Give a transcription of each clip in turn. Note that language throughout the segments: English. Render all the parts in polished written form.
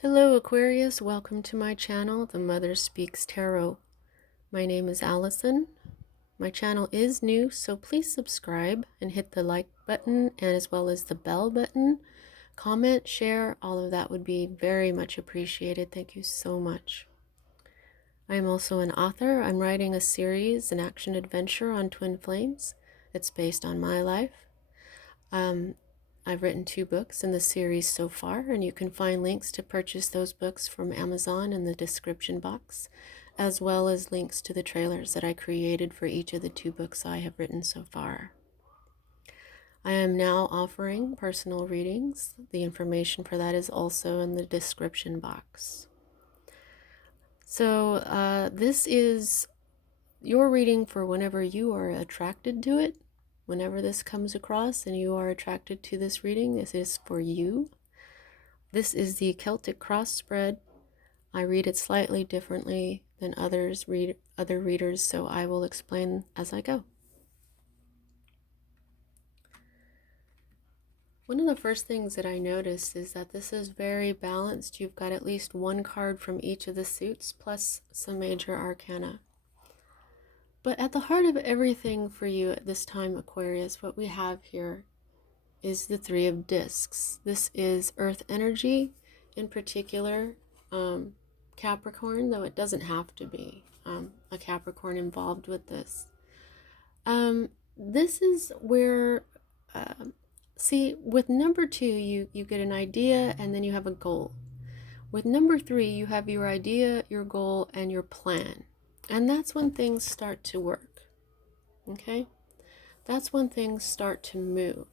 Hello Aquarius, welcome to my channel, The Mother Speaks Tarot. My name is Allison. My channel is new, so please subscribe and hit the like button and as well as the bell button. Comment, share, all of that would be very much appreciated. Thank you so much. I am also an author. I'm writing a series, an action adventure on twin flames. It's based on my life. I've written 2 books in the series so far, and you can find links to purchase those books from Amazon in the description box, as well as links to the trailers that I created for each of the 2 books I have written so far. I am now offering personal readings. The information for that is also in the description box. So this is your reading for whenever you are attracted to it. Whenever this comes across and you are attracted to this reading, this is for you. This is the Celtic cross spread. I read it slightly differently than other readers, so I will explain as I go. One of the first things that I noticed is that this is very balanced. You've got at least 1 card from each of the suits, plus some major arcana. But at the heart of everything for you at this time, Aquarius, what we have here is the 3 of discs. This is earth energy, in particular Capricorn, though it doesn't have to be a Capricorn involved with this. This is where, see, with number 2, you get an idea and then you have a goal. With number 3, you have your idea, your goal, and your plan. And that's when things start to work, okay? That's when things start to move.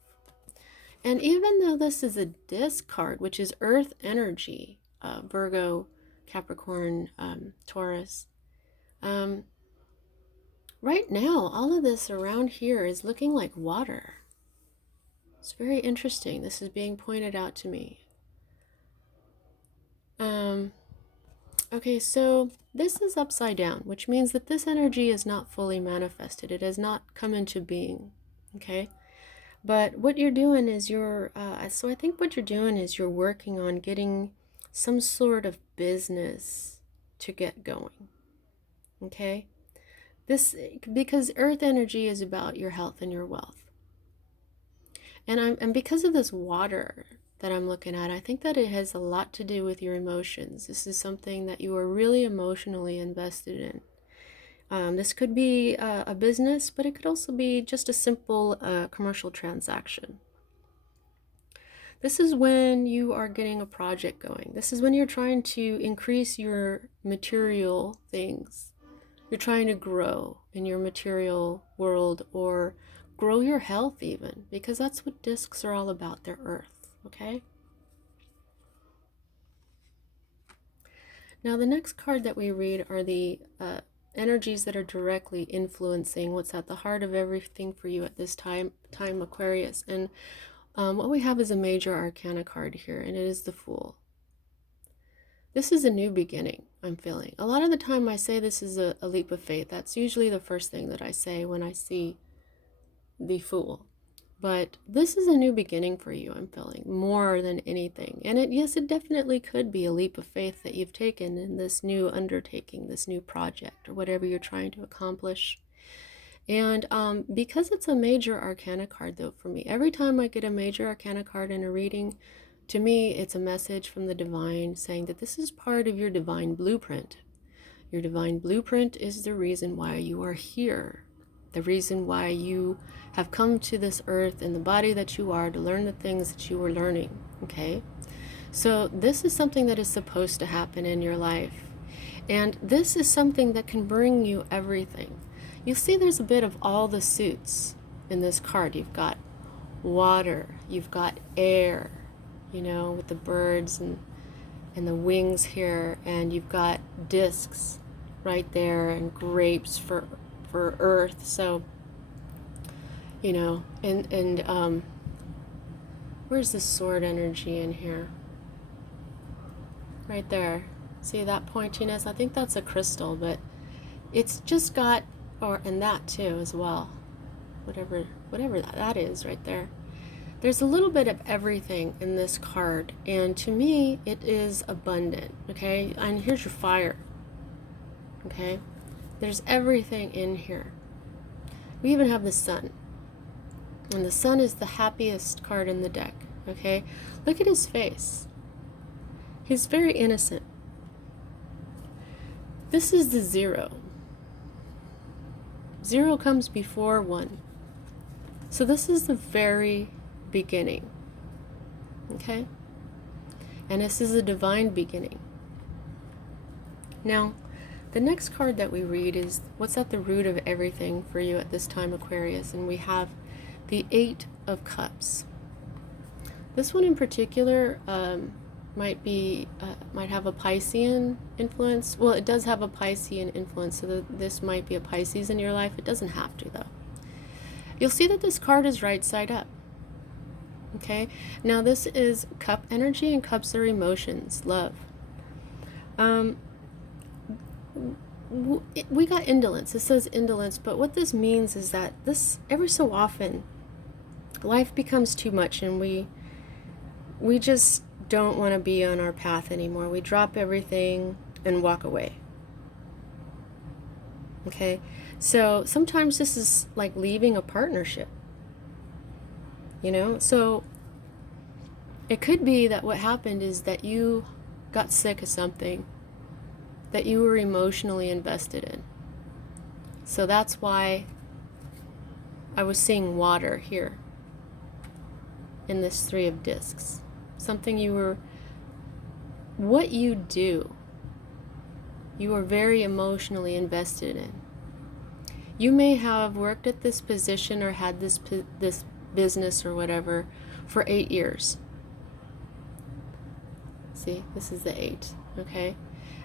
And even though this is a disc card, which is earth energy, Virgo, Capricorn, Taurus, right now, all of this around here is looking like water. It's very interesting. This is being pointed out to me. Okay, so this is upside down, which means that this energy is not fully manifested. It has not come into being, okay? But what you're doing is so I think what you're doing is you're working on getting some sort of business to get going, okay? Because earth energy is about your health and your wealth. And because of this water that I'm looking at, I think that it has a lot to do with your emotions. This is something that you are really emotionally invested in. This could be a business, but it could also be just a simple commercial transaction. This is when you are getting a project going. This is when you're trying to increase your material things. You're trying to grow in your material world or grow your health even, because that's what discs are all about. They're earth, okay? Now the next card that we read are the energies that are directly influencing what's at the heart of everything for you at this time Aquarius. And what we have is a major arcana card here, and it is the Fool. This is a new beginning, I'm feeling. A lot of the time I say this is a leap of faith. That's usually the first thing that I say when I see the Fool. But this is a new beginning for you, I'm feeling, more than anything. And yes, it definitely could be a leap of faith that you've taken in this new undertaking, this new project, or whatever you're trying to accomplish. And because it's a major arcana card, though, for me, every time I get a major arcana card in a reading, to me, it's a message from the divine saying that this is part of your divine blueprint. Your divine blueprint is the reason why you are here. The reason why you have come to this earth in the body that you are to learn the things that you are learning, okay? So this is something that is supposed to happen in your life. And this is something that can bring you everything. You see there's a bit of all the suits in this card. You've got water, you've got air, you know, with the birds and the wings here, and you've got discs right there and grapes for earth. So, you know, and where's the sword energy in here? Right there. See that pointiness? I think that's a crystal, but it's just got, and that too as well. Whatever that is right there. There's a little bit of everything in this card, and to me, it is abundant, okay? And here's your fire, okay? There's everything in here. We even have the sun, and the sun is the happiest card in the deck, okay? Look at his face. He's very innocent. This is the 0. 0 comes before 1. So this is the very beginning, okay? And this is a divine beginning. Now, the next card that we read is what's at the root of everything for you at this time, Aquarius, and we have the 8 of Cups. This one in particular might have a Piscean influence. Well, it does have a Piscean influence, so this might be a Pisces in your life. It doesn't have to, though. You'll see that this card is right side up. Okay, now this is cup energy, and cups are emotions, love. We got indolence. It says indolence, but what this means is that this, every so often, life becomes too much, and we just don't want to be on our path anymore. We drop everything and walk away. Okay, so sometimes this is like leaving a partnership, you know? So it could be that what happened is that you got sick of something that you were emotionally invested in. So that's why I was seeing water here in this 3 of discs. Something what you do, you are very emotionally invested in. You may have worked at this position or had this business or whatever for 8 years. See, this is the 8, okay?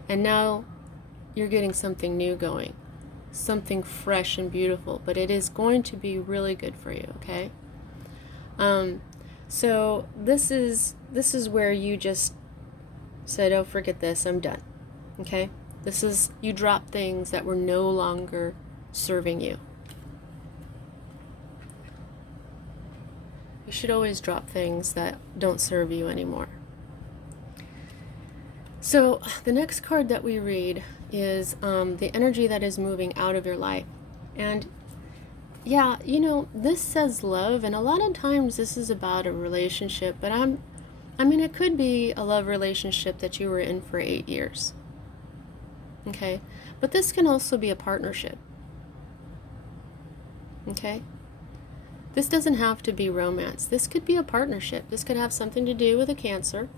And now you're getting something new going, something fresh and beautiful, but it is going to be really good for you, okay? So this is where you just said, oh, forget this, I'm done, okay? This is, you drop things that were no longer serving you. You should always drop things that don't serve you anymore. So the next card that we read is the energy that is moving out of your life. And yeah, you know, this says love, and a lot of times this is about a relationship, but I mean, it could be a love relationship that you were in for 8 years. Okay? But this can also be a partnership. Okay? This doesn't have to be romance. This could be a partnership. This could have something to do with a Cancer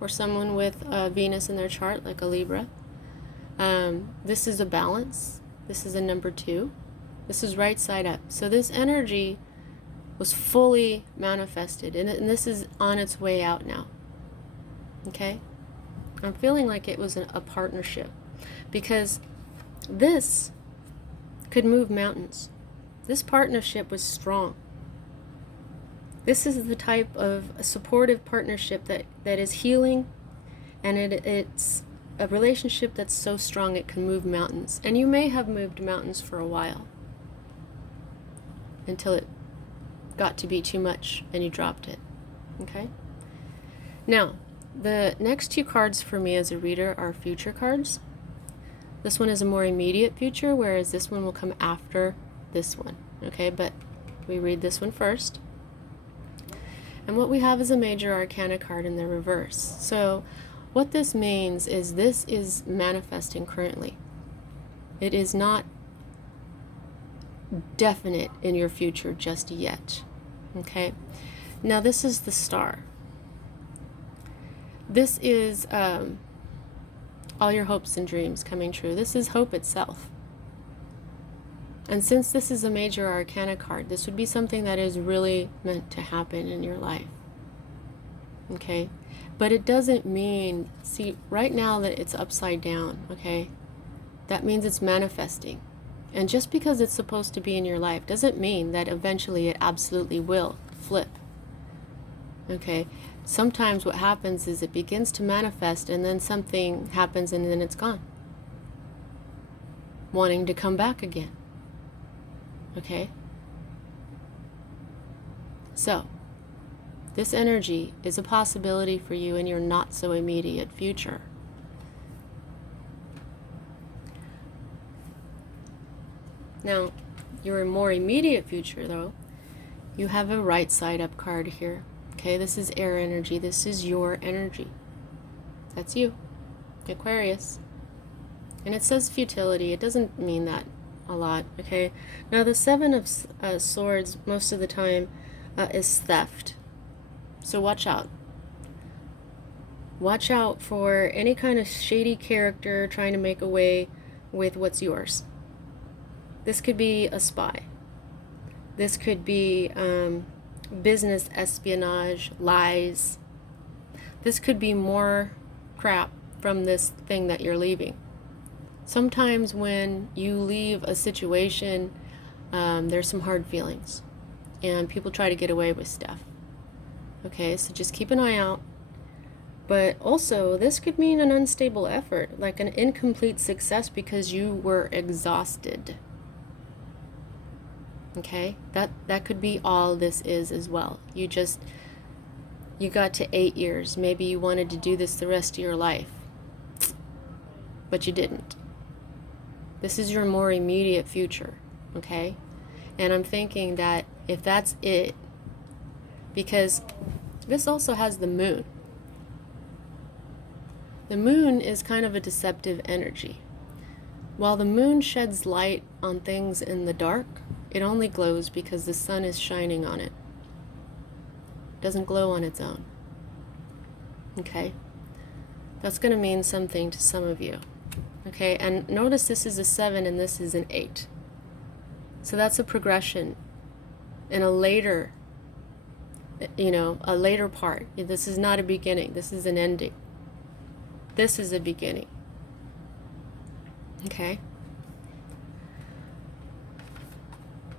or someone with Venus in their chart, like a Libra. This is a balance. This is a number 2. This is right side up. So this energy was fully manifested, and this is on its way out now. Okay? I'm feeling like it was a partnership, because this could move mountains. This partnership was strong. This is the type of supportive partnership that is healing, and it's a relationship that's so strong it can move mountains. And you may have moved mountains for a while, until it got to be too much and you dropped it. Okay? Now, the next 2 cards for me as a reader are future cards. This one is a more immediate future, whereas this one will come after this one. Okay, but we read this one first. And what we have is a major arcana card in the reverse. So what this means is this is manifesting currently. It is not definite in your future just yet. Okay? Now this is the Star. This is all your hopes and dreams coming true. This is hope itself. And since this is a major arcana card, this would be something that is really meant to happen in your life. Okay? But it doesn't mean, see, right now that it's upside down, okay? That means it's manifesting. And just because it's supposed to be in your life doesn't mean that eventually it absolutely will flip. Okay? Sometimes what happens is it begins to manifest, and then something happens and then it's gone. Wanting to come back again. Okay? So, This energy is a possibility for you in your not so immediate future. Now, your more immediate future, though, you have a right side up card here. Okay, this is air energy. This is your energy. That's you, Aquarius. And it says futility. It doesn't mean that a lot, okay? Now, the Seven of Swords, most of the time, is theft. So watch out. Watch out for any kind of shady character trying to make away with what's yours. This could be a spy. This could be business espionage, lies. This could be more crap from this thing that you're leaving. Sometimes when you leave a situation, there's some hard feelings, and people try to get away with stuff. Okay, so just keep an eye out. But also, this could mean an unstable effort, like an incomplete success because you were exhausted. Okay, that could be all this is as well. You got to 8 years. Maybe you wanted to do this the rest of your life, but you didn't. This is your more immediate future, okay? And I'm thinking that if that's it, because this also has the moon. The moon is kind of a deceptive energy. While the moon sheds light on things in the dark, it only glows because the sun is shining on it. It doesn't glow on its own. Okay? That's going to mean something to some of you. Okay? And notice this is a 7 and this is an 8. So that's a progression in a later, a later part. This is not a beginning. This is an ending. This is a beginning. Okay?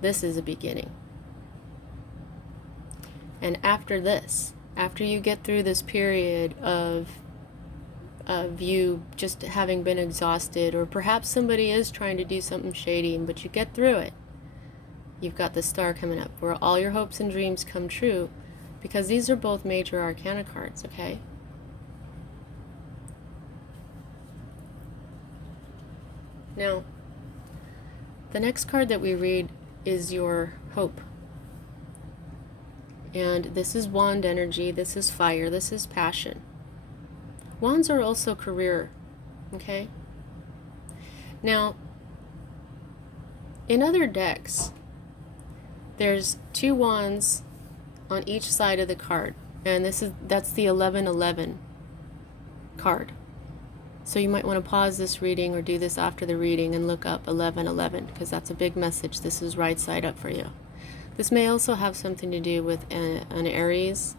This is a beginning. And after this, after you get through this period of you just having been exhausted, or perhaps somebody is trying to do something shady, but you get through it, you've got the star coming up where all your hopes and dreams come true, because these are both major arcana cards, okay? Now, the next card that we read is your hope. And this is wand energy, this is fire, this is passion. Wands are also career, okay? Now, in other decks, there's 2 wands on each side of the card, and that's the 1111 card. So you might want to pause this reading or do this after the reading and look up 1111, because that's a big message. This is right side up for you. This may also have something to do with an Aries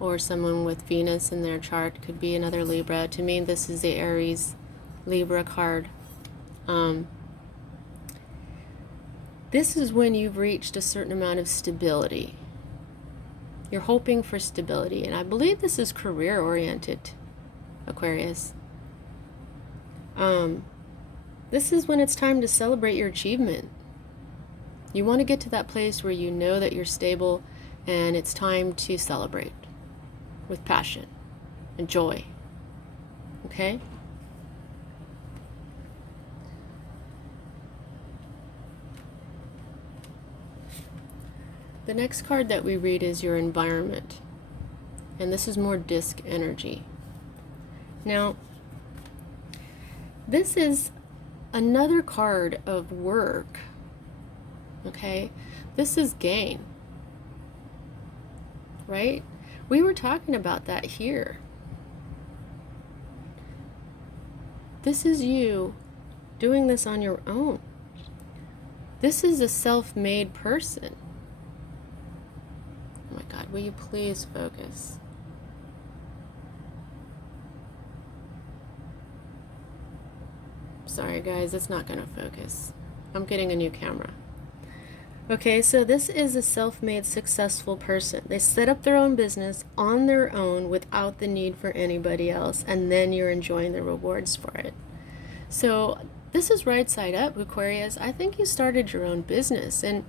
or someone with Venus in their chart. Could be another Libra. To me, this is the Aries Libra card. This is when you've reached a certain amount of stability. You're hoping for stability, and I believe this is career oriented, Aquarius. This is when it's time to celebrate your achievement. You want to get to that place where you know that you're stable, and it's time to celebrate with passion and joy. Okay? The next card that we read is your environment, and this is more disc energy. Now, this is another card of work, okay? This is gain, right? We were talking about that here. This is you doing this on your own. This is a self-made person. Oh my God, will you please focus? Sorry guys, it's not gonna focus. I'm getting a new camera. Okay, so this is a self-made successful person. They set up their own business on their own without the need for anybody else, and then you're enjoying the rewards for it. So this is right side up, Aquarius. I think you started your own business, and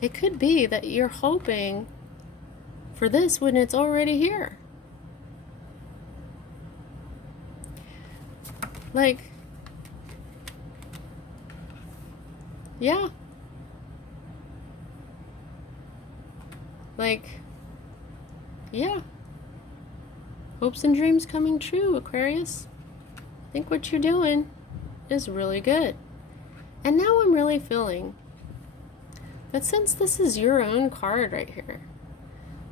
it could be that you're hoping for this when it's already here? Like, yeah, like, yeah. Hopes and dreams coming true, Aquarius. I think what you're doing is really good. And now I'm really feeling that since this is your own card right here,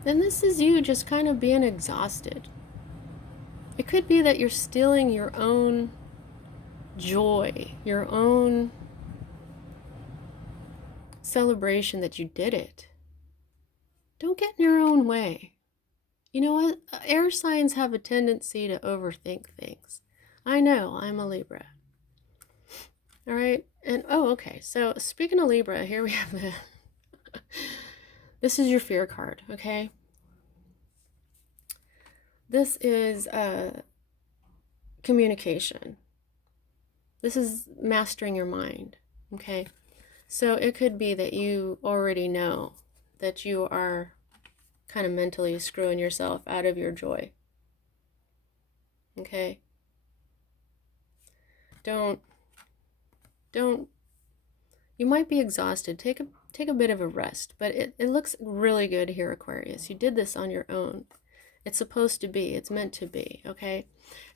then this is you just kind of being exhausted. It could be that you're stealing your own joy, your own celebration that you did it. Don't get in your own way. You know what? Air signs have a tendency to overthink things. I know, I'm a Libra. All right. And oh, okay. So speaking of Libra, here we have the. This is your fear card, okay? This is communication. This is mastering your mind, okay? So it could be that you already know that you are kind of mentally screwing yourself out of your joy, okay? Don't, you might be exhausted. Take a bit of a rest, but it looks really good here, Aquarius. You did this on your own. It's supposed to be. It's meant to be, okay?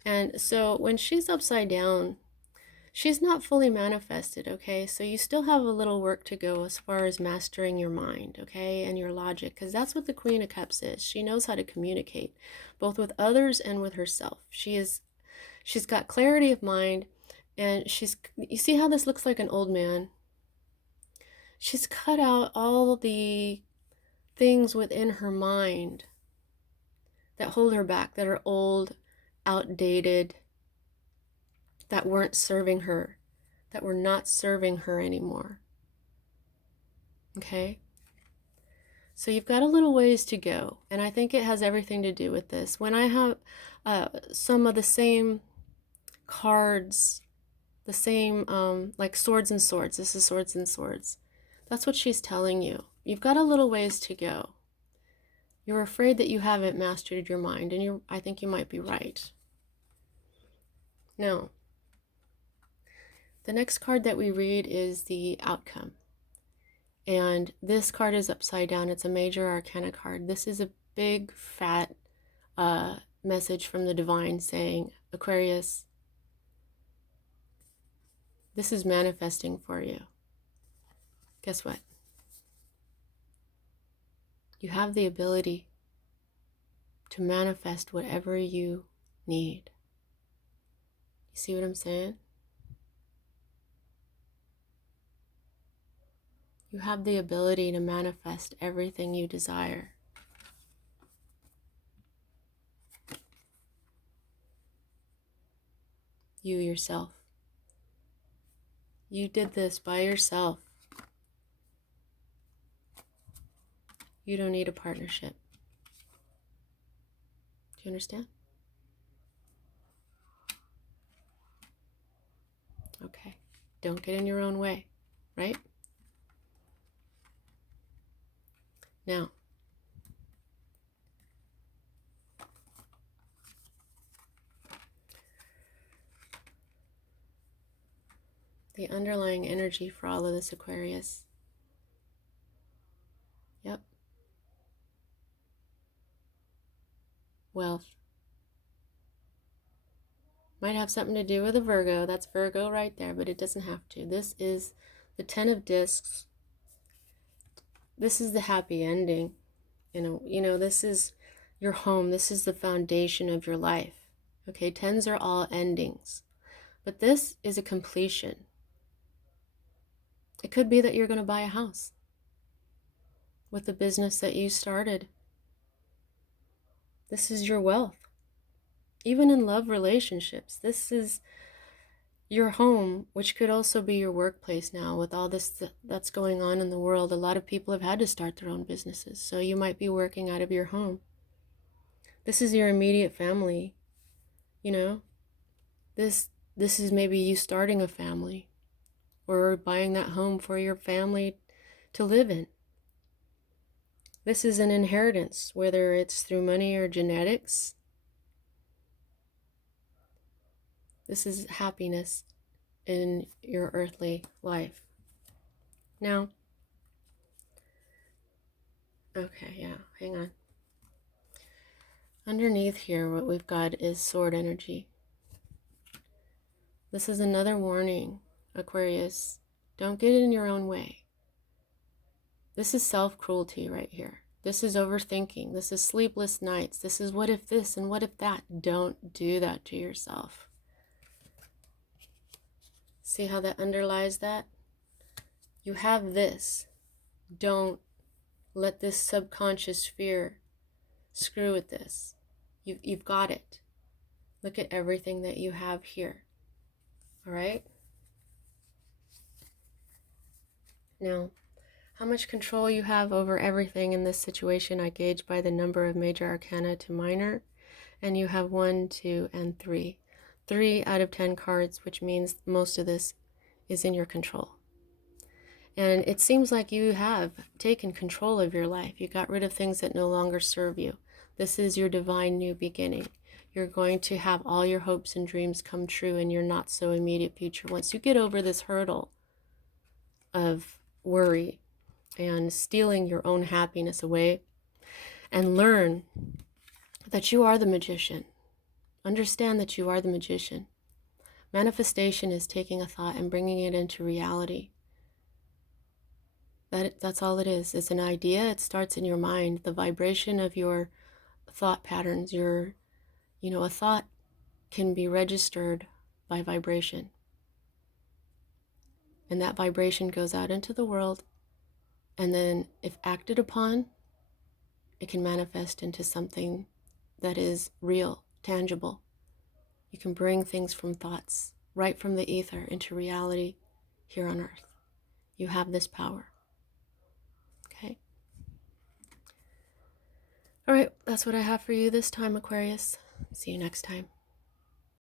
And so when she's upside down, she's not fully manifested, okay? So you still have a little work to go as far as mastering your mind, okay? And your logic, because that's what the Queen of Cups is. She knows how to communicate, both with others and with herself. She's got clarity of mind, and you see how this looks like an old man? She's cut out all the things within her mind that hold her back, that are old, outdated, that weren't serving her, that were not serving her anymore. Okay? So you've got a little ways to go, and I think it has everything to do with this. When I have some of the same cards, the same, like swords and swords, this is swords and swords. That's what she's telling you. You've got a little ways to go. You're afraid that you haven't mastered your mind, and I think you might be right. Now, the next card that we read is the outcome. And this card is upside down. It's a major arcana card. This is a big, fat message from the divine saying, Aquarius, this is manifesting for you. Guess what? You have the ability to manifest whatever you need. You see what I'm saying? You have the ability to manifest everything you desire. You yourself. You did this by yourself. You don't need a partnership. Do you understand? Okay. Don't get in your own way, right? Now, the underlying energy for all of this, Aquarius. Yep. Wealth. Might have something to do with a Virgo. That's Virgo right there, but it doesn't have to. This is the Ten of Discs. This is the happy ending. You know, this is your home. This is the foundation of your life. Okay, tens are all endings. But this is a completion. It could be that you're going to buy a house with the business that you started. This is your wealth. Even in love relationships, this is your home, which could also be your workplace now with all this that's going on in the world. A lot of people have had to start their own businesses, so you might be working out of your home. This is your immediate family, you know. This is maybe you starting a family or buying that home for your family to live in. This is an inheritance, whether it's through money or genetics. This is happiness in your earthly life. Now, okay, yeah, hang on. Underneath here, what we've got is sword energy. This is another warning, Aquarius. Don't get in your own way. This is self-cruelty right here. This is overthinking. This is sleepless nights. This is what if this and what if that. Don't do that to yourself. See how that underlies that? You have this. Don't let this subconscious fear screw with this. You've got it. Look at everything that you have here. All right? Now, how much control you have over everything in this situation, I gauge by the number of major arcana to minor. And you have 1, 2, and 3. 3 out of 10 cards, which means most of this is in your control. And it seems like you have taken control of your life. You got rid of things that no longer serve you. This is your divine new beginning. You're going to have all your hopes and dreams come true in your not so immediate future. Once you get over this hurdle of worry and stealing your own happiness away, and learn that you are the magician. Understand that you are the magician. Manifestation is taking a thought and bringing it into reality. That's all it is. It's an idea. It starts in your mind. The vibration of your thought patterns, a thought can be registered by vibration. And that vibration goes out into the world. And then if acted upon, it can manifest into something that is real, tangible. You can bring things from thoughts, right from the ether, into reality here on earth. You have this power. Okay? All right, that's what I have for you this time, Aquarius. See you next time.